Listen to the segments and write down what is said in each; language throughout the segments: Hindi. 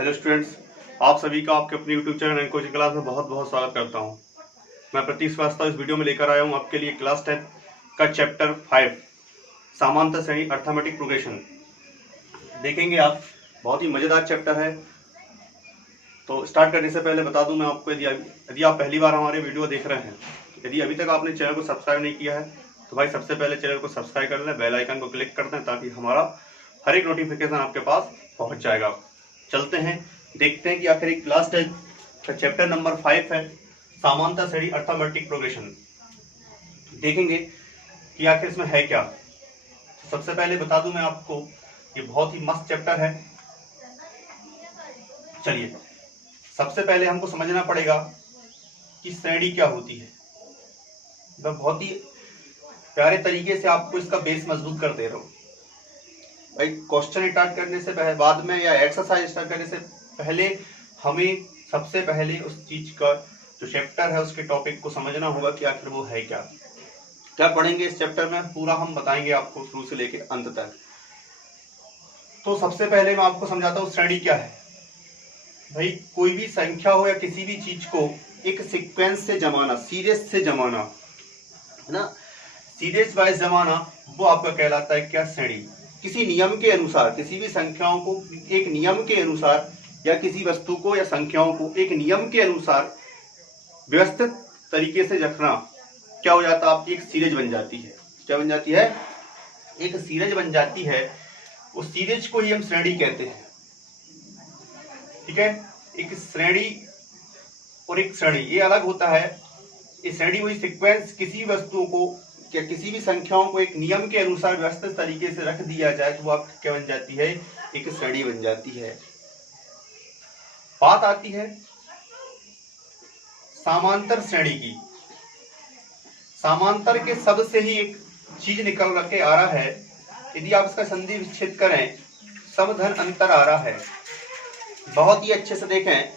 हेलो स्टूडेंट्स, आप सभी का आपके अपने YouTube channel and coaching class में बहुत बहुत स्वागत करता हूं। मैं प्रतीक श्रीवास्तव इस वीडियो में लेकर आया हूं आपके लिए क्लास 10 का चैप्टर 5 समांतर श्रेणी अर्थमेटिक प्रोग्रेशन देखेंगे आप। बहुत ही मजेदार चैप्टर है। तो स्टार्ट करने से पहले बता दूं मैं आपको, यदि आप पहली बार हमारे वीडियो देख रहे हैं, यदि अभी तक आपने चैनल को सब्सक्राइब नहीं किया है तो भाई सबसे पहले चैनल को सब्सक्राइब कर लें, बेल आइकन को क्लिक कर दें ताकि हमारा हर एक नोटिफिकेशन आपके पास पहुंच जाएगा। चलते हैं, देखते हैं कि आखिर क्लास 10 का चैप्टर नंबर 5 है समांतर श्रेणी अर्थमेटिक प्रोग्रेशन। देखेंगे कि आखिर इसमें है क्या। सबसे पहले बता दूं मैं आपको, ये बहुत ही मस्त चैप्टर है। चलिए, सबसे पहले हमको समझना पड़ेगा कि श्रेणी क्या होती है। मैं बहुत ही प्यारे तरीके से आपको इसका बेस मजबूत कर दे रहा हूं भाई। क्वेश्चन स्टार्ट करने से पहले, बाद में या एक्सरसाइज स्टार्ट करने से पहले हमें सबसे पहले उस चीज का जो चैप्टर है उसके टॉपिक को समझना होगा कि आखिर वो है क्या। क्या पढ़ेंगे इस चैप्टर में पूरा हम बताएंगे आपको शुरू से लेकर अंत तक। तो सबसे पहले मैं आपको समझाता हूँ श्रेणी क्या है। भाई कोई भी संख्या हो या किसी भी चीज को एक सीक्वेंस से जमाना, सीरीज से जमाना, है ना, सीरीज वाइज जमाना, वो आपका कहलाता है क्या, श्रेणी। किसी नियम के अनुसार किसी भी संख्याओं को एक नियम के अनुसार या किसी वस्तु को या संख्याओं को एक नियम के अनुसार व्यवस्थित तरीके से रखना क्या हो जाता है, आपकी एक सीरीज बन जाती है। क्या बन जाती है? एक सीरीज बन जाती है। उस सीरीज को ही हम श्रेणी कहते हैं। ठीक है, एक श्रेणी और एक श्रेणी ये अलग होता है। ये श्रेणी वही सीक्वेंस, किसी वस्तुओं को या किसी भी संख्याओं को एक नियम के अनुसार व्यवस्थित तरीके से रख दिया जाए तो वो आप क्या बन जाती है, एक श्रेणी बन जाती है। बात आती है समांतर श्रेणी की। समांतर के शब्द से ही एक चीज निकल के आ रहा है। यदि आप इसका संधि विच्छेद करें, समधन अंतर आ रहा है। बहुत ही अच्छे से देखें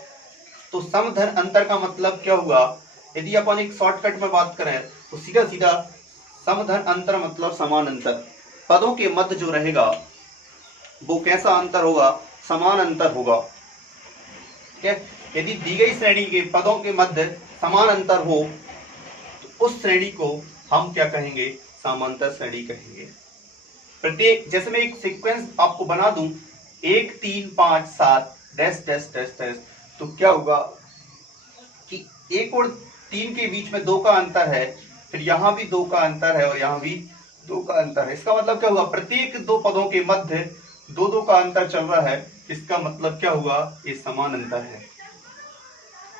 तो समधन अंतर का मतलब क्या हुआ। यदि अपन एक शॉर्टकट में बात करें तो सीधा सीधा समधन अंतर मतलब समान अंतर। पदों के मध्य जो रहेगा वो कैसा अंतर होगा, समान अंतर होगा। ठीक है, यदि दी गई श्रेणी के पदों के मध्य समान अंतर हो तो उस श्रेणी को हम क्या कहेंगे, समांतर श्रेणी कहेंगे। प्रत्येक, जैसे मैं एक सीक्वेंस आपको बना दूं 1 3 5 7 डैश डैश डैश डैश, तो क्या होगा कि 1 और 3 के बीच में 2 का अंतर है, फिर यहां भी 2 का अंतर है और यहां भी 2 का अंतर है। इसका मतलब क्या हुआ, प्रत्येक 2 पदों के मध्य 2 का अंतर चल रहा है। इसका मतलब क्या हुआ, ये समान अंतर है।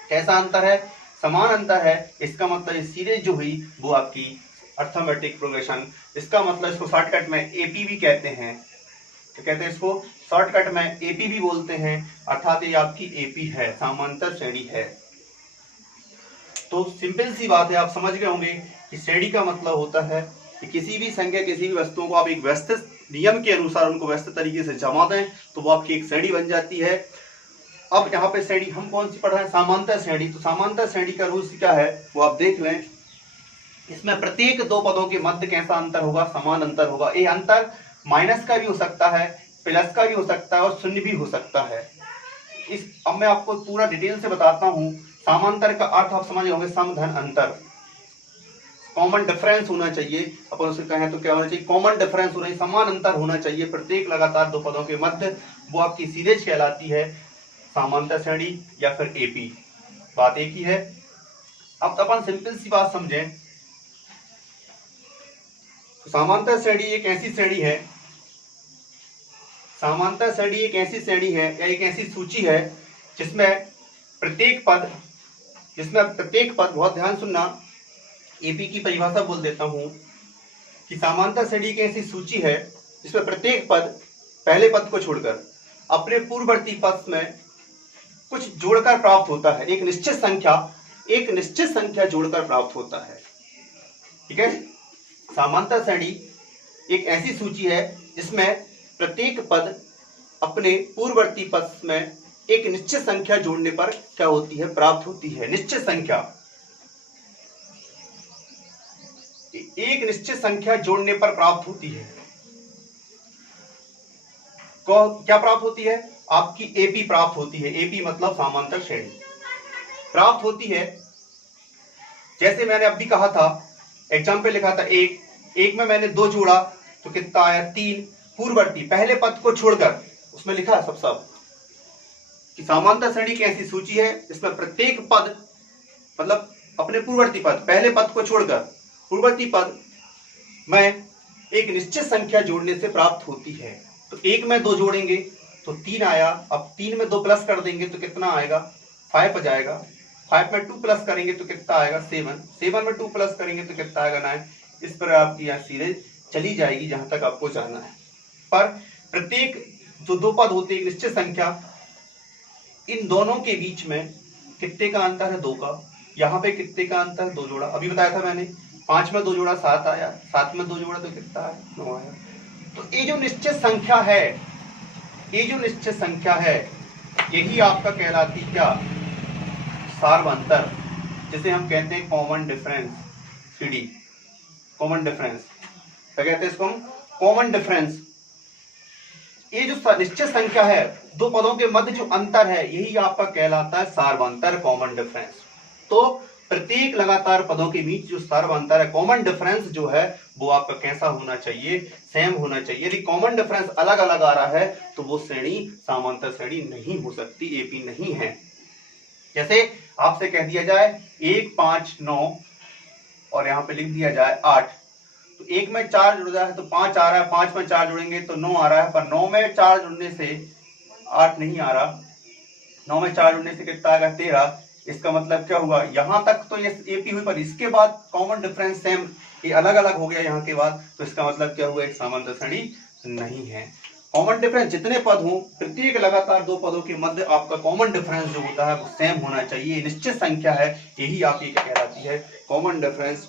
कैसा अंतर है, समान अंतर है। इसका मतलब ये सीरीज जो हुई वो आपकी अर्थमेटिक प्रोग्रेशन। इसका मतलब इसको शॉर्टकट में एपी भी कहते हैं। क्या कहते हैं इसको, शॉर्टकट में एपी भी बोलते हैं, अर्थात ये आपकी एपी है, समांतर श्रेणी है। तो सिंपल सी बात है, आप समझ गए होंगे कि श्रेणी का मतलब होता है कि किसी भी संख्या, किसी भी वस्तुओं को आप एक व्यवस्थित नियम के अनुसार उनको व्यवस्थित तरीके से जमा दें तो वो आपकी एक श्रेणी बन जाती है। अब यहाँ पे श्रेणी हम कौन सी पढ़ रहे हैं, समांतर श्रेणी। तो समांतर श्रेणी का रूल क्या है वो आप देख लें। इसमें प्रत्येक 2 पदों के मध्य कैसा अंतर होगा, समान अंतर होगा। ये अंतर माइनस का भी हो सकता है, प्लस का भी हो सकता है और शून्य भी हो सकता है। अब मैं आपको पूरा डिटेल से बताता हूँ। समांतर का अर्थ आप समझ होंगे, समधन अंतर, कॉमन डिफरेंस होना चाहिए। अपन उसे कहें तो क्या होना चाहिए, कॉमन डिफरेंस होना चाहिए, समान अंतर होना चाहिए प्रत्येक लगातार 2 पदों के मध्य। वो आपकी सीरीज कहलाती है समांतर श्रेणी या फिर एपी। बात एक ही है। अब अपन सिंपल सी बात समझें, समांतर श्रेणी एक ऐसी श्रेणी है, समांतर श्रेणी एक ऐसी श्रेणी है या एक ऐसी सूची है जिसमें प्रत्येक पद, बहुत ध्यान सुनना, एपी की परिभाषा बोल देता हूं कि समांतर श्रेणी एक ऐसी सूची है जिसमें प्रत्येक पद पहले पद को छोड़कर अपने पूर्ववर्ती पद में कुछ जोड़कर प्राप्त होता है। एक निश्चित संख्या जोड़कर प्राप्त होता है। ठीक है, समांतर श्रेणी एक ऐसी सूची है जिसमें प्रत्येक पद अपने पूर्ववर्ती पद में एक निश्चित संख्या जोड़ने पर क्या होती है, प्राप्त होती है। निश्चित संख्या, एक निश्चित संख्या जोड़ने पर प्राप्त होती है। क्या प्राप्त होती है, आपकी एपी प्राप्त होती है। एपी मतलब समांतर श्रेणी प्राप्त होती है। जैसे मैंने अभी कहा था, एग्जाम्पल लिखा था एक में मैंने 2 जोड़ा तो कितना आया 3। पूर्ववर्ती पहले पद को छोड़कर उसमें लिखा है सब कि समांतर श्रेणी की ऐसी सूची है जिसमें प्रत्येक पद मतलब अपने पूर्ववर्ती पद, पहले पद को छोड़कर पूर्ववर्ती पद में एक निश्चित संख्या जोड़ने से प्राप्त होती है। तो 1 में 2 जोड़ेंगे तो 3 आया। अब 3 में 2 प्लस कर देंगे तो कितना आएगा 5 हो जाएगा। 5 में 2 प्लस करेंगे तो कितना आएगा 7। 7 में 2 प्लस करेंगे तो कितना आएगा 9। इस पर आपकी यहाँ सीरीज चली जाएगी जहां तक आपको जाना है। पर प्रत्येक जो 2 पद होते हैं निश्चित संख्या, इन दोनों के बीच में कितने का अंतर है 2 का। यहाँ पे कितने का अंतर 2 जोड़ा, अभी बताया था मैंने। 5 में 2 जोड़ा 7 आया, 7 में 2 जोड़ा तो कितना आया 9 आया। तो ये जो निश्चित संख्या है, ये जो निश्चित संख्या है यही आपका कहलाती क्या, सार्वंतर, जिसे हम कहते हैं common difference. CD common difference क्या कहते हैं इसको हम, कॉमन डिफरेंस। ये जो निश्चित संख्या है 2 पदों के मध्य जो अंतर है यही आपका कहलाता है सार्वंतर, कॉमन डिफरेंस। तो प्रत्येक लगातार पदों के बीच जो सार्वंतर है, कॉमन डिफरेंस जो है वो आपका कैसा होना चाहिए, सेम होना चाहिए। यदि कॉमन डिफरेंस अलग अलग आ रहा है तो वो श्रेणी समांतर श्रेणी नहीं हो सकती, एपी नहीं है। जैसे आपसे कह दिया जाए 1 5 9 और यहाँ पे लिख दिया जाए 8, तो 1 में 4 जुड़ रहा है तो 5 आ रहा है, 5 में 4 जुड़ेंगे तो 9 आ रहा है, पर 9 में 4 जुड़ने से 8 नहीं आ रहा। 9 में 4 जुड़ने से कितना आएगा 13। इसका मतलब क्या हुआ, यहां तक तो ये एपी हुई, पर इसके बाद कॉमन डिफरेंस सेम, ये अलग अलग हो गया यहाँ के बाद, तो इसका मतलब क्या हुआ, एक समांतर श्रेणी नहीं है। कॉमन डिफरेंस जितने पद हो, प्रत्येक लगातार 2 पदों के मध्य आपका कॉमन डिफरेंस जो होता है वो सेम होना चाहिए, निश्चित संख्या है, यही आपकी क्या कहलाती है, कॉमन डिफरेंस।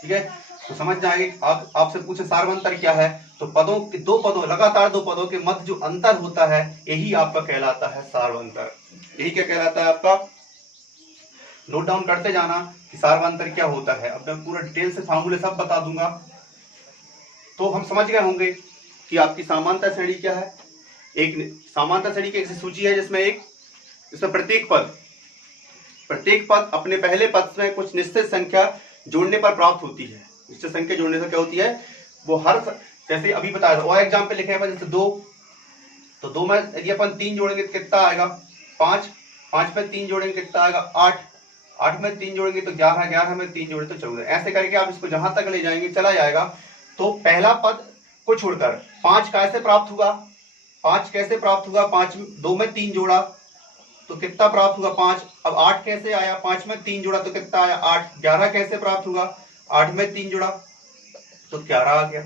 ठीक है, तो समझ जाएंगे। आपसे पूछे सार्वंतर क्या है, तो पदों के 2 पदों, लगातार 2 पदों के मध्य जो अंतर होता है यही आपका कहलाता है सार्वंतर। यही क्या कहलाता है आपका, नोट डाउन करते जाना कि सार्वंतर क्या होता है। अब मैं पूरा डिटेल से फार्मूले सब बता दूंगा तो हम समझ गए होंगे कि आपकी समांतर श्रेणी क्या है। एक समांतर श्रेणी की ऐसी सूची है जिसमें प्रत्येक पद अपने पहले पद में कुछ निश्चित संख्या जोड़ने पर प्राप्त होती है। निश्चित संख्या जोड़ने से क्या होती है, वो हर, जैसे अभी बताया था, और एग्जाम्पल लिखे हैं जैसे 2, तो 2 में यदि अपन 3 जोड़ेंगे तो कितना आएगा 5, 5 में 3 जोड़ेंगे कितना आएगा 8, 8 में 3 जोड़ेंगे तो 11, 11 में 3 जोड़े तो 14। ऐसे करके आप इसको जहां तक ले जाएंगे चला जाएगा। तो पहला पद को छोड़कर 5 कैसे प्राप्त हुआ, 5 कैसे प्राप्त हुआ, 5 2 में 3 जोड़ा तो कितना प्राप्त हुआ 5। अब 8 कैसे आया, 5 में 3 जोड़ा तो कितना आया 8। 11 कैसे प्राप्त हुआ, 8 में 3 जोड़ा तो 11 आ गया।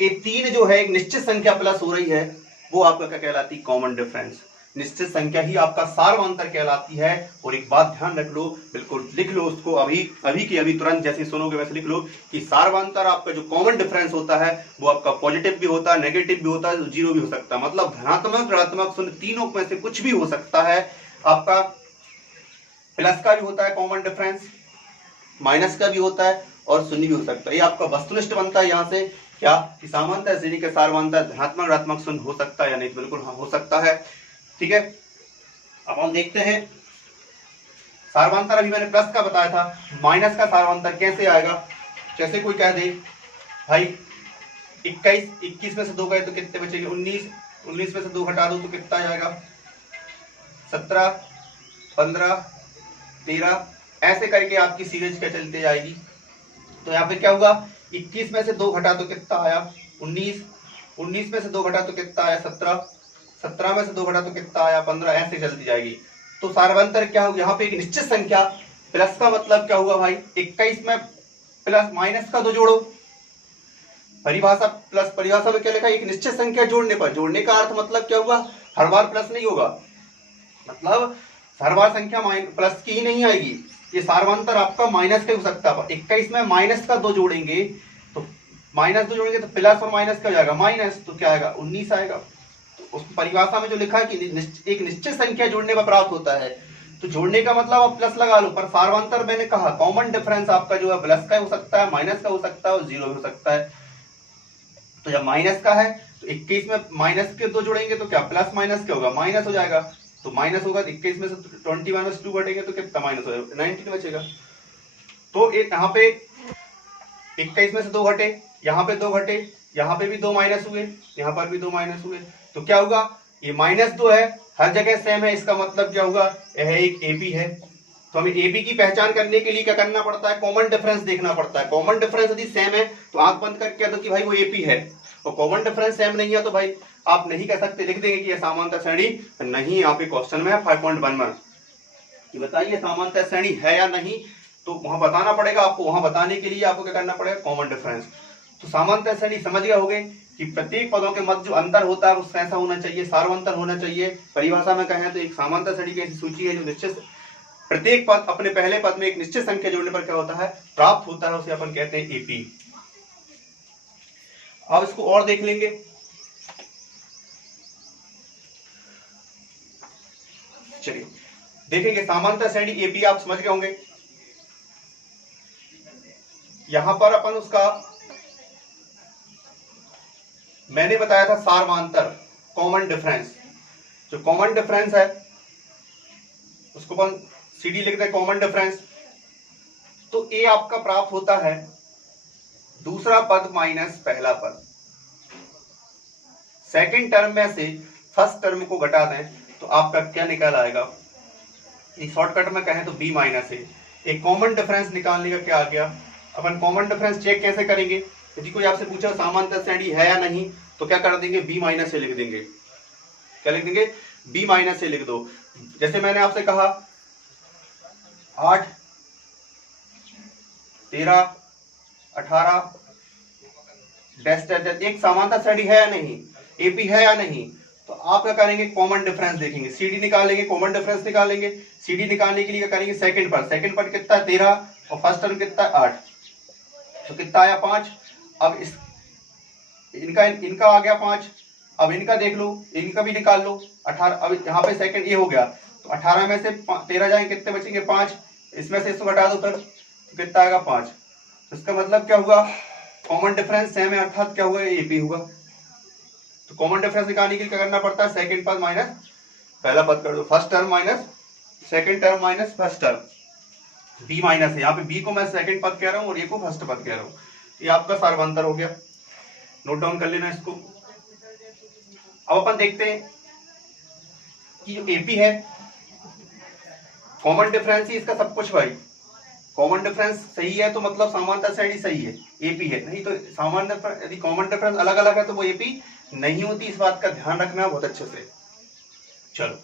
ये 3 जो है एक निश्चित संख्या प्लस हो रही है, वो आपका क्या कहलाती है, कॉमन डिफरेंस। निश्चित संख्या ही आपका सार्वंतर कहलाती है। और एक बात ध्यान रख लो, बिल्कुल लिख लो उसको, अभी की अभी तुरंत जैसे सुनोगे वैसे लिख लो कि सार्वंतर आपका जो कॉमन डिफरेंस होता है वो आपका पॉजिटिव भी होता है, नेगेटिव भी होता है, जीरो भी हो सकता है। मतलब धनात्मक ऋणात्मक शून्य तीनों में से कुछ भी हो सकता है। आपका प्लस का भी होता है कॉमन डिफरेंस, माइनस का भी होता है और शून्य भी हो सकता है। ये आपका वस्तुनिष्ठ बनता है यहाँ से क्या, कि समांतर श्रेणी के सार्वंतर धनात्मक ऋणात्मक शून्य हो सकता है या नहीं, बिल्कुल हाँ हो सकता है। ठीक है, अब हम देखते हैं सार्वंतर। अभी मैंने प्लस का बताया था, माइनस का सार्वंतर कैसे आएगा। जैसे कोई कह दे भाई 21 में से 2 गए तो कितने बचेंगे 19, 19 में से 2 घटा दो तो कितना जाएगा 17, 15, 13, ऐसे करके आपकी सीरीज क्या चलती जाएगी। तो यहाँ पे क्या हुआ, 21 में से 2 घटा तो कितना आया 19, 19 में से 2 घटा तो कितना आया 17, 17 में से 2 घटा तो कितना आया 15, ऐसे चलती जाएगी। तो सार्वंतर क्या हुआ, यहाँ पे एक निश्चित संख्या, प्लस का मतलब क्या हुआ भाई 21 में प्लस माइनस का 2 जोड़ो, परिभाषा प्लस परिभाषा में क्या लिखा, एक निश्चित संख्या जोड़ने पर। जोड़ने का अर्थ मतलब क्या हुआ, हर बार प्लस नहीं होगा, मतलब हर बार संख्या प्लस की ही नहीं आएगी। ये सार्वंतर आपका माइनस का हो सकता है। 21 में माइनस का 2 जोड़ेंगे तो माइनस 2 जोड़ेंगे तो प्लस और माइनस क्या हो जाएगा माइनस, तो क्या आएगा 19 आएगा। उस परिभाषा में जो लिखा है कि एक निश्चित संख्या जोड़ने पर प्राप्त होता है, तो जोड़ने का मतलब आप प्लस लगा लो। पर सार्वंतर मैंने कहा कॉमन डिफरेंस आपका जो है प्लस का हो सकता है, माइनस का हो सकता है और जीरो हो सकता है। तो जब माइनस का है तो 21 में माइनस के 2 जोड़ेंगे तो क्या प्लस माइनस क्या होगा, माइनस हो जाएगा। तो माइनस होगा, 21 में से 21 में से 2 घटेंगे तो कितना माइनस हो जाएगा, 19 बचेगा। तो एक यहाँ पे 21 में से 2 घटे, यहाँ पे 2 घटे, यहाँ पे भी 2 माइनस हुए, यहाँ पर भी 2 माइनस हुए, तो क्या होगा, ये -2 है, हर जगह सेम है, इसका मतलब क्या होगा, यह एक एपी है। तो हमें एपी की पहचान करने के लिए क्या करना पड़ता है, कॉमन डिफरेंस देखना पड़ता है। कॉमन डिफरेंस यदि सेम है तो आंख बंद करके कह दो कि भाई वो एपी है, और कॉमन डिफरेंस सेम नहीं है तो भाई आप नहीं कह सकते, लिख देंगे कि यह समांतर श्रेणी नहीं। यहाँ पे क्वेश्चन में 5.11 कि बताइए समांतर श्रेणी है या नहीं, तो वहां बताना पड़ेगा आपको। वहां बताने के लिए आपको क्या करना पड़ेगा, कॉमन डिफरेंस। तो समांतर श्रेणी समझ गए होंगे कि प्रत्येक पदों के मध्य जो अंतर होता है वो कैसा होना चाहिए, सार्वंतर होना चाहिए। परिभाषा में कहें तो एक समांतर श्रेणी की ऐसी सूची है जो निश्चित प्रत्येक पद अपने पहले पद में एक निश्चित संख्या जोड़ने पर क्या होता है, प्राप्त होता है, उसे अपन कहते हैं एपी। अब इसको और देख लेंगे। चलिए देखेंगे समांतर श्रेणी एपी, आप समझ गए होंगे। यहां पर अपन उसका मैंने बताया था सार्वंतर, कॉमन डिफरेंस। जो कॉमन डिफरेंस है उसको अपन सीडी लिखते हैं, कॉमन डिफरेंस। तो ए आपका प्राप्त होता है दूसरा पद माइनस पहला पद। सेकंड टर्म में से फर्स्ट टर्म को घटा दें तो आपका क्या निकल आएगा, शॉर्टकट में कहें तो बी माइनस ए। एक कॉमन डिफरेंस निकालने का क्या आ गया। अपन कॉमन डिफरेंस चेक कैसे करेंगे, यदि कोई आपसे पूछा समांतर श्रेणी है या नहीं तो क्या कर देंगे, बी माइनस ए लिख देंगे। क्या लिख देंगे, बी माइनस ए लिख दो। जैसे मैंने आपसे कहा 8, 13, 18 एक समांतर श्रेणी है या नहीं, एपी है या नहीं, तो आप क्या करेंगे, कॉमन डिफरेंस देखेंगे, सीडी निकालेंगे, कॉमन डिफरेंस निकालेंगे। सीडी निकालने के लिए क्या करेंगे, सेकंड पद कितना है 13 और फर्स्ट टर्म कितना है 8, तो कितना आया 5। अब इस इनका आ गया 5। अब इनका देख लो, इनका भी निकाल लो 18। अब यहाँ पे सेकंड ये हो गया तो 18 में से 13 जाएंगे, कितने बचेंगे 5। इसमें से इसको घटा दो फिर तो कितना आएगा 5। तो इसका मतलब क्या हुआ, कॉमन डिफरेंस सेम है, अर्थात क्या हुआ, एपी हुआ। तो कॉमन डिफरेंस निकालने के लिए क्या करना पड़ता है, सेकंड पद माइनस पहला पद कर दो, first term minus second term minus first term, B minus है। यहाँ पे बी को मैं सेकंड पद कह रहा हूँ और ये को फर्स्ट पद कह रहा हूँ। ये आपका सार्वंतर हो गया, नोट डाउन कर लेना इसको। अब अपन देखते हैं कि जो एपी है, कॉमन डिफरेंस ही इसका सब कुछ भाई। कॉमन डिफरेंस सही है तो मतलब समांतर श्रेणी सही है, एपी है, नहीं तो सामान्य यदि कॉमन डिफरेंस अलग अलग है तो वो एपी नहीं होती। इस बात का ध्यान रखना बहुत अच्छे से। चलो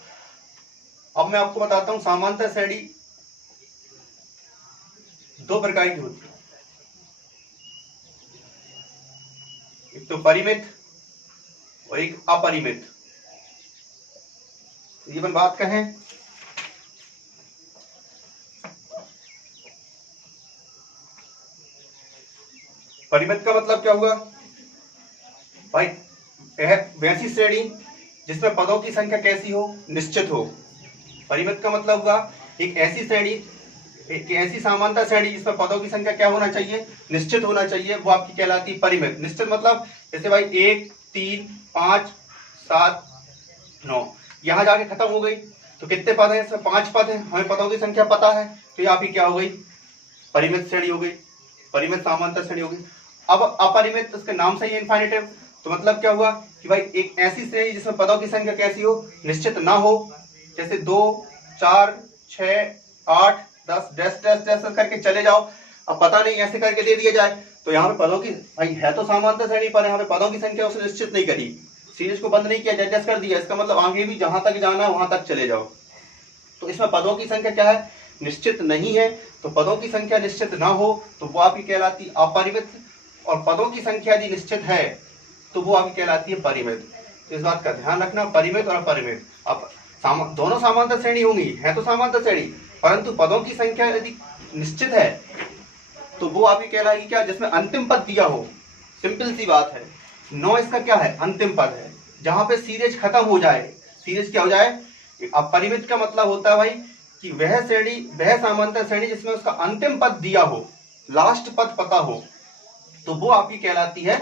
अब मैं आपको बताता हूं समांतर श्रेणी 2 प्रकार की होती है, एक तो परिमित और एक अपरिमित। ये अपन बात कहें परिमित का मतलब क्या हुआ भाई, वैसी श्रेणी जिसमें पदों की संख्या कैसी हो, निश्चित हो। परिमित का मतलब हुआ एक ऐसी श्रेणी, एक ऐसी समांतर श्रेणी जिसमें पदों की संख्या क्या होना चाहिए, निश्चित होना चाहिए, वो आपकी कहलाती है परिमित। निश्चित मतलब जैसे भाई 1, 3, 5, 7, 9 यहां जाके खत्म हो गई तो कितने पद हैं, इसमें 5 पद हैं, हमें पदों की संख्या पता है, तो ये आपकी क्या हो गई, परिमित श्रेणी हो गई, परिमित समांतर श्रेणी हो गई। अब अपरिमित, उसके नाम से ही इनफाइनेटिव, तो मतलब क्या हुआ कि भाई एक ऐसी श्रेणी जिसमें पदों की संख्या कैसी हो, निश्चित ना हो, जैसे 2, 4, 6, 8, 10 डैश डैश डैश करके चले जाओ। अब पता नहीं ऐसे करके दे दिया जाए तो यहाँ पे पदों की भाई है तो समांतर श्रेणी पर यहाँ पे पदों की संख्या उसे निश्चित नहीं करी, सीरीज को बंद नहीं किया, डैश डैश कर दिया, इसका मतलब आगे भी जहां तक जाना है वहां तक चले जाओ। तो इसमें पदों की संख्या क्या है, निश्चित नहीं है। तो पदों की संख्या निश्चित ना हो तो वो आपकी कहलाती अपरिमित, और पदों की संख्या यदि निश्चित है तो वो आपकी कहलाती है परिमित। तो इस बात का ध्यान रखना, परिमित और अपरिमित। अब दोनों समांतर श्रेणी होंगी, है तो समांतर श्रेणी, परंतु पदों की संख्या यदि निश्चित है तो वो आपकी कहलाएगी क्या, जिसमें अंतिम पद दिया हो। सिंपल सी बात है, 9 इसका क्या है, अंतिम पद है, जहां पे सीरीज खत्म हो जाए। सीरीज क्या हो जाए, अपरिमित का मतलब होता है भाई कि वह श्रेणी, वह समांतर श्रेणी जिसमें उसका अंतिम पद दिया हो, लास्ट पद पता हो, तो वो आपकी कहलाती है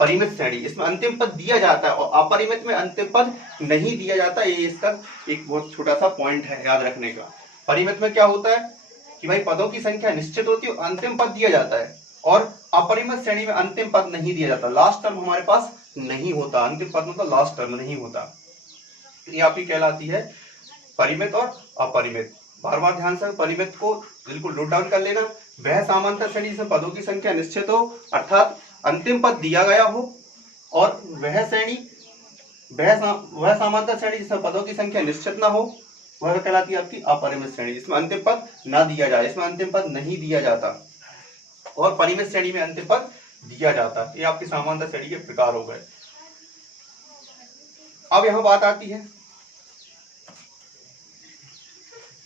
परिमित श्रेणी, इसमें अंतिम पद दिया जाता है और अपरिमित में अंतिम पद नहीं दिया जाता। ये इसका एक बहुत छोटा सा पॉइंट है याद रखने का। परिमित में क्या होता है कि भाई पदों की संख्या निश्चित होती है, अंतिम पद दिया जाता है, और अपरिमित श्रेणी में अंतिम पद नहीं दिया जाता, लास्ट टर्म हमारे पास नहीं होता, अंतिम पद मतलब लास्ट टर्म नहीं होता। ये आपकी कहलाती है परिमित और अपरिमित। बार बार ध्यान से परिमित को बिल्कुल नोट डाउन कर लेना। वह समांतर श्रेणी जिसमें पदों की संख्या निश्चित हो, अर्थात अंतिम पद दिया गया हो, और वह समांतर श्रेणी जिसमें पदों की संख्या निश्चित ना हो, वह कहलाती है आपकी अपरिमित श्रेणी, जिसमें अंतिम पद ना दिया जाए, इसमें अंतिम पद नहीं दिया जाता, और परिमित श्रेणी में अंतिम पद दिया जाता। ये आपकी समांतर श्रेणी के प्रकार हो गए। अब यहां बात आती है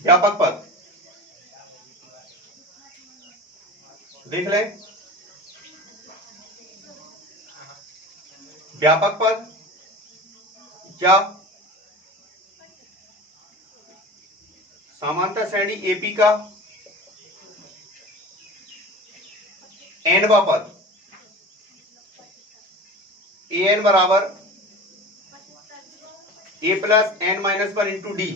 व्यापक पद। देख लें, व्यापक पद या समांतर श्रेणी एपी का एनवा पद एन बराबर a plus n minus one into d.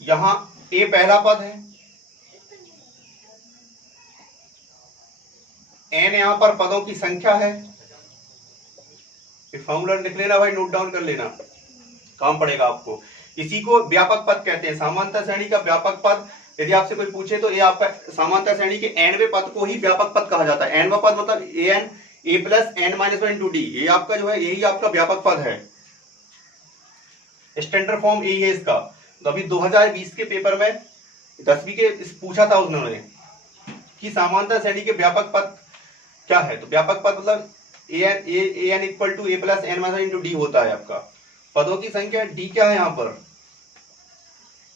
यहां ए पहला पद है, एन यहां पर पदों की संख्या है। फॉर्मूला लिख लेना भाई, नोट डाउन कर लेना, काम पड़ेगा आपको। इसी को व्यापक पद कहते हैं। समांतर श्रेणी का व्यापक पद यदि आपसे कोई पूछे तो ये आपका समांतर श्रेणी के एनवे पद को ही व्यापक पद कहा जाता है। एनवा पद मतलब n a plus n minus one into d, ये आपका जो है यही आपका व्यापक पद है। स्टैंडर्ड फॉर्म यही है इसका। तो अभी 2020 के पेपर में 10वीं के पूछा था उन्होंने कि समांतर श्रेणी के व्यापक पद क्या है। तो व्यापक पद मतलब a n equal to a plus n minus into d होता है आपका। पदों की संख्या डी क्या है यहाँ पर,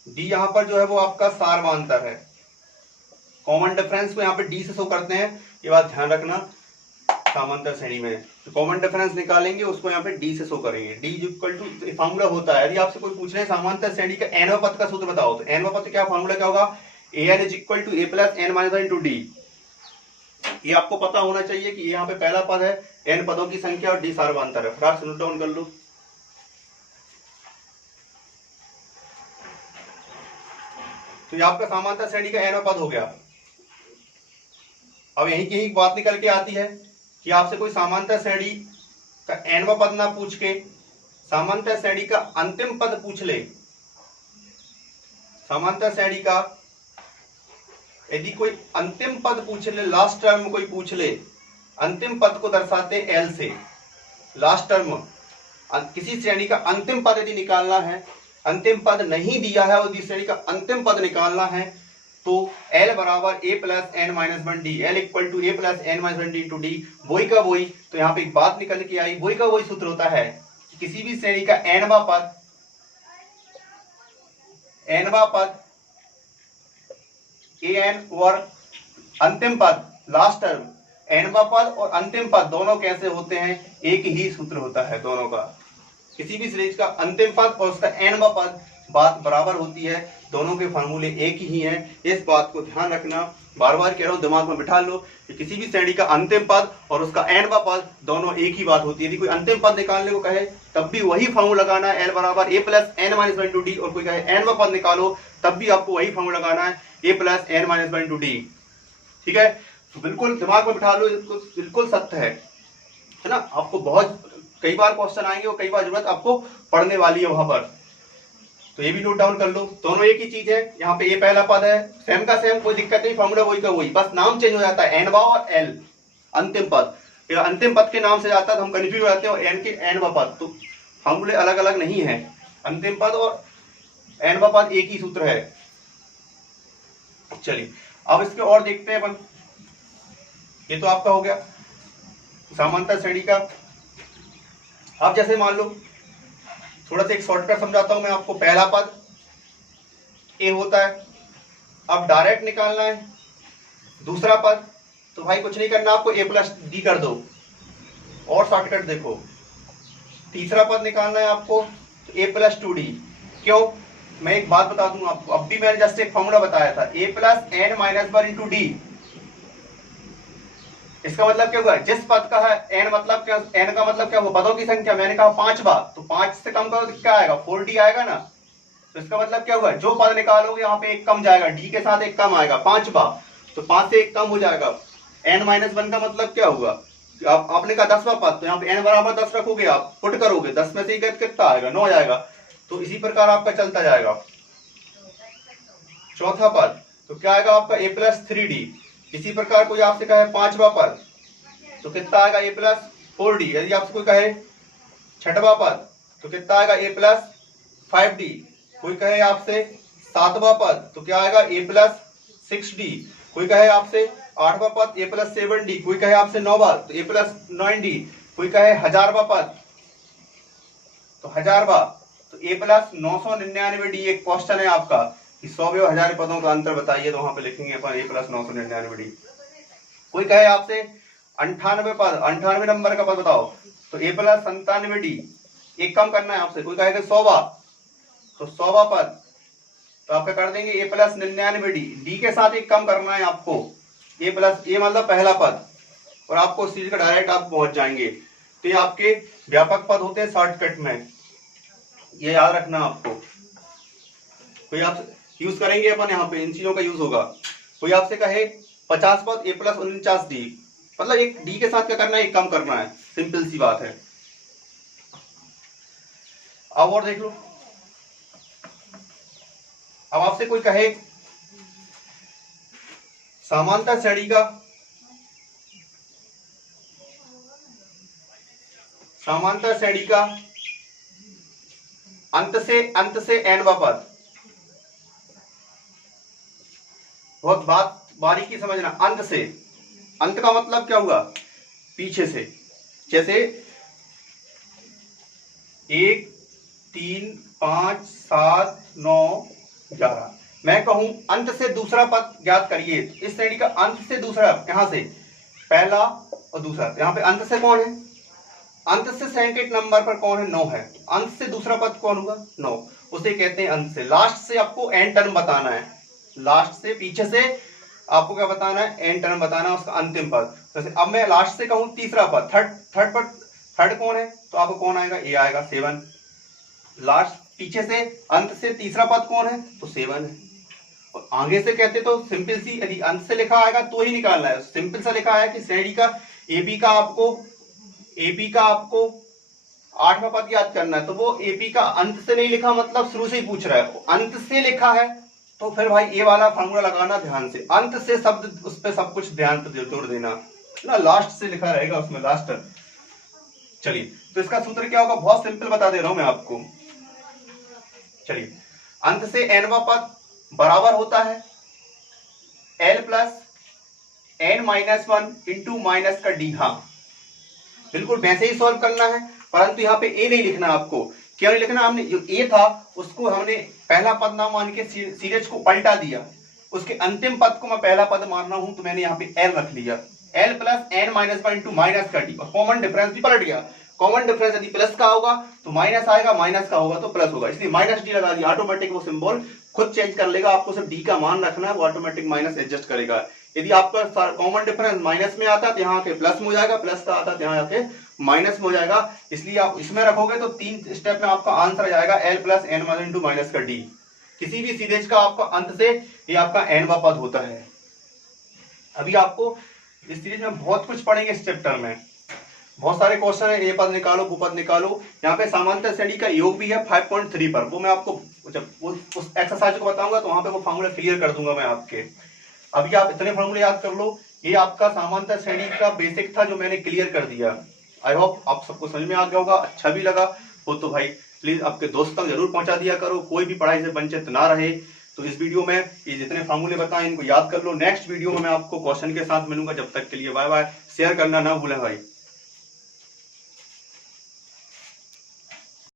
डी यहाँ पर जो है वो आपका सार्वमांतर है। कॉमन डिफरेंस को यहाँ पे डी से शो करते हैं, ये बात ध्यान रखना। समांतर श्रेणी में तो कॉमन डिफरेंस निकालेंगे, उसको यहाँ पे डी से शो करेंगे। डी इक्वल टू फॉर्मूला होता है, यदि आपसे कोई पूछ रहे हैं समांतर श्रेणी का एनवा पद का सूत्र बताओ, तो एनवा पद क्या फॉर्मूला क्या होगा, a n is equal to a plus n minus one into d. ये आपको पता होना चाहिए कि यहाँ पे पहला पद है, एन पदों की संख्या और डी सार्वमांतर है। फटाफट नोट डाउन कर लो। तो ये आपका समांतर श्रेणी का एनवा पद हो गया। अब यही की बात निकल के आती है कि आपसे कोई समांतर श्रेणी का एनवा पद ना पूछ के समांतर श्रेणी का अंतिम पद पूछ ले। समांतर श्रेणी का यदि कोई अंतिम पद पूछ ले, लास्ट टर्म कोई पूछ ले, अंतिम पद को दर्शाते एल से। लास्ट टर्म किसी श्रेणी का अंतिम पद यदि निकालना है, अंतिम पद नहीं दिया है और श्रेणी का अंतिम पद निकालना है, तो L बराबर a plus n minus one d, L equal to a plus n minus one d into d. वही का वही, तो यहाँ पे एक बात निकल के आई, वही का वही सूत्र होता है कि किसी भी श्रेणी का एनवा पद ए एन और अंतिम पद लास्ट टर्म, एनवा पद और अंतिम पद दोनों कैसे होते हैं, एक ही सूत्र होता है दोनों का। किसी भी श्रेणी का अंतिम पद और उसका एनवा पद बात बराबर होती है, दोनों के फॉर्मूले एक ही हैं। इस बात को ध्यान रखना, बार बार कह रहा हूं, दिमाग में बिठा लो कि किसी भी श्रेणी का अंतिम पद और उसका एनवा पद दोनों एक ही बात होती है। यदि कोई अंतिम पद निकालने को कहे तब भी वही फॉर्मूला लगाना है, एल बराबर a plus n minus one into d, और कोई कहे एनवा पद निकालो तब भी आपको वही फॉर्मूला लगाना है, a plus n minus one into d. ठीक है, तो बिल्कुल दिमाग में बिठा लो, बिल्कुल सत्य है ना। आपको बहुत कई बार क्वेश्चन आएंगे और कई बार जरूरत आपको पढ़ने वाली है वहां पर, तो ये भी नोट डाउन कर लो। दोनों एक ही चीज है, यहाँ पे ये पहला पद है, सेम का सेम, कोई दिक्कत नहीं, फॉर्मूला वही का वही, बस नाम चेंज हो जाता है, एनवा और एल अंतिम पद। अंतिम पद के नाम से जाता है तो हम कंफ्यूज हो जाते हैं, और एन के एनवा पद, तो फॉर्मूले अलग अलग नहीं है, अंतिम पद और एनवा पद एक ही सूत्र है। चलिए अब इसके और देखते हैं अपन। ये तो आपका हो गया समांतर श्रेणी का। अब जैसे मान लो, थोड़ा सा एक शॉर्टकट समझाता हूं मैं आपको। पहला पद ए होता है, अब डायरेक्ट निकालना है दूसरा पद, तो भाई कुछ नहीं करना, आपको ए प्लस डी कर दो, और शॉर्टकट देखो। तीसरा पद निकालना है आपको, तो ए प्लस टू डी। क्यों, मैं एक बात बता दूंगा आपको, अब भी मैंने जस्ट एक फॉर्मूला बताया था, a plus n minus one into d. इसका मतलब क्या हुआ, जिस पद का है n मतलब क्या, n का मतलब क्या हुआ, पदों की संख्या। मैंने कहा 5 बार, तो 5 से कम करो तो क्या आएगा, 4d आएगा ना। तो इसका मतलब क्या हुआ, जो पद निकालोगे यहाँ पे एक कम जाएगा, d के साथ एक कम आएगा 5 बार, तो 5 से एक कम हो जाएगा। n-1 का मतलब क्या हुआ, आपने कहा 10वां पद, तो यहाँ पे n बराबर 10 रखोगे, आप पुट करोगे, 10 में से कितना आएगा, 9 आएगा। तो इसी प्रकार आपका चलता जाएगा। चौथा पद तो क्या आएगा आपका a प्लस 3d। इसी प्रकार कोई आपसे कहे 5वां पद तो कितना आएगा a प्लस 4d। यदि आपसे कोई कहे 6वां पद तो कितना आएगा a प्लस 5d। कोई कहे आपसे 7वां पद तो क्या आएगा a प्लस 6d। कोई कहे आपसे 8वां पद a प्लस 7d। कोई कहे आपसे 9वां तो a प्लस 9d। कोई कहे 1000वां पद तो 1000वां तो a प्लस 999d। एक क्वेश्चन है आपका कि 100 और 1000 पदों का अंतर बताइए, तो वहां पे लिखेंगे अपन a प्लस 999d। कोई कहे आपसे 98 पद, 98 नंबर का पद बताओ तो a प्लस 97d। एक कम करना है आपसे। कोई कहेगा 100वां तो 100वां पद तो आपका कर देंगे a प्लस 99d। d के साथ एक कम करना है आपको, a प्लस a मतलब पहला पद, और आपको उस चीज का डायरेक्ट आप पहुंच जाएंगे। तो ये आपके व्यापक पद होते हैं शॉर्टकट में, ये याद रखना आपको। कोई आप यूज करेंगे अपन, यहाँ पे इन चीजों का यूज होगा। कोई आपसे कहे 50 पद a प्लस 49d, मतलब एक d के साथ क्या करना है, एक कम करना है, सिंपल सी बात है। अब और देख लो, अब आपसे कोई कहे समांतर श्रेणी का अंत से n वां पद। बहुत बात बारीकी समझना, अंत से, अंत का मतलब क्या हुआ, पीछे से। जैसे 1 3 5 7 9 11, मैं कहूं अंत से दूसरा पद ज्ञात करिए। इस श्रेणी का अंत से दूसरा, यहां से पहला और दूसरा, यहां पे अंत से कौन है, अंत से सेकंड नंबर पर कौन है, 9 है। अंत से दूसरा पद कौन होगा, 9, उसे कहते हैं अंत से। लास्ट से आपको एन टर्म बताना है, लास्ट से, पीछे से आपको क्या बताना है, एन टर्म बताना है, उसका अंतिम पद। जैसे अब मैं लास्ट से कहूं तीसरा पद, थर्ड कौन है, तो आपको कौन आएगा, ए आएगा, 7। लास्ट पीछे से अंत से तीसरा पद कौन है, तो 7 है। और आगे से कहते तो सिंपल सी, यदि अंत से लिखा आएगा तो ही निकालना है। सिंपल सा लिखा है कि श्रेणी का एपी का आपको 8वां पद याद करना है, तो वो एपी का अंत से नहीं लिखा, मतलब शुरू से ही पूछ रहा है। अंत से लिखा है तो फिर भाई ए वाला फॉर्मूला लगाना ध्यान से, अंत से शब्द, उस पर सब कुछ ध्यान पे जोड़ देना ना, लास्ट से लिखा रहेगा उसमें, लास्ट। चलिए, तो इसका सूत्र क्या होगा, बहुत सिंपल बता दे रहा हूं मैं आपको। चलिए, अंत से n वां पद बराबर होता है l plus n-1 into minus का d। हाँ, बिल्कुल वैसे ही सॉल्व करना है, परंतु यहाँ पे a नहीं लिखना आपको। क्यों नहीं लिखना, हमने जो a था उसको हमने पहला पद ना मान के सीरीज को पलटा दिया, उसके अंतिम पद को मैं पहला पद मान रहा हूं, तो मैंने यहाँ पे l रख लिया, l plus n-1 into minus का d। और कॉमन डिफरेंस भी पलट गया। कॉमन डिफरेंस यदि प्लस का होगा तो माइनस आएगा, माइनस का होगा तो प्लस होगा, इसलिए माइनस डी लगा दिया। ऑटोमेटिक वो सिंबल खुद चेंज कर लेगा, आपको सिर्फ डी का मान रखना है, वो ऑटोमेटिक माइनस एडजस्ट करेगा। यदि आपका कॉमन डिफरेंस माइनस में आता है तो यहाँ के प्लस में हो जाएगा, प्लस का आता है तो यहाँ के माइनस में हो जाएगा। इसलिए आप इसमें रखोगे तो 3 स्टेप में आपका आंसर आ जाएगा l plus n-1 into minus का d। किसी भी सीरीज का आपका अंत से ये आपका n वां पद होता है। अभी आपको इस सीरीज में बहुत कुछ पढ़ेंगे, इस चैप्टर में बहुत सारे क्वेश्चन है, ये पद निकालो, वो पद निकालो। यहाँ पे समांतर श्रेणी का योग भी है 5.3 पर, वो मैं आपको जब उस एक्सरसाइज को बताऊंगा तो वहां पे वो फॉर्मूला क्लियर कर दूंगा मैं आपके। अभी आप इतने फॉर्मूले याद कर लो, ये आपका समांतर श्रेणी का बेसिक था जो मैंने क्लियर कर दिया। आई होप आप सबको समझ में आ गया होगा, अच्छा भी लगा हो तो भाई प्लीज आपके दोस्त तक जरूर पहुंचा दिया करो, कोई भी पढ़ाई से वंचित ना रहे। तो इस वीडियो में ये जितने फॉर्मूले बताएं इनको याद कर लो। नेक्स्ट वीडियो में मैं आपको क्वेश्चन के साथ मिलूंगा, जब तक के लिए बाय बाय। शेयर करना ना भूलें भाई।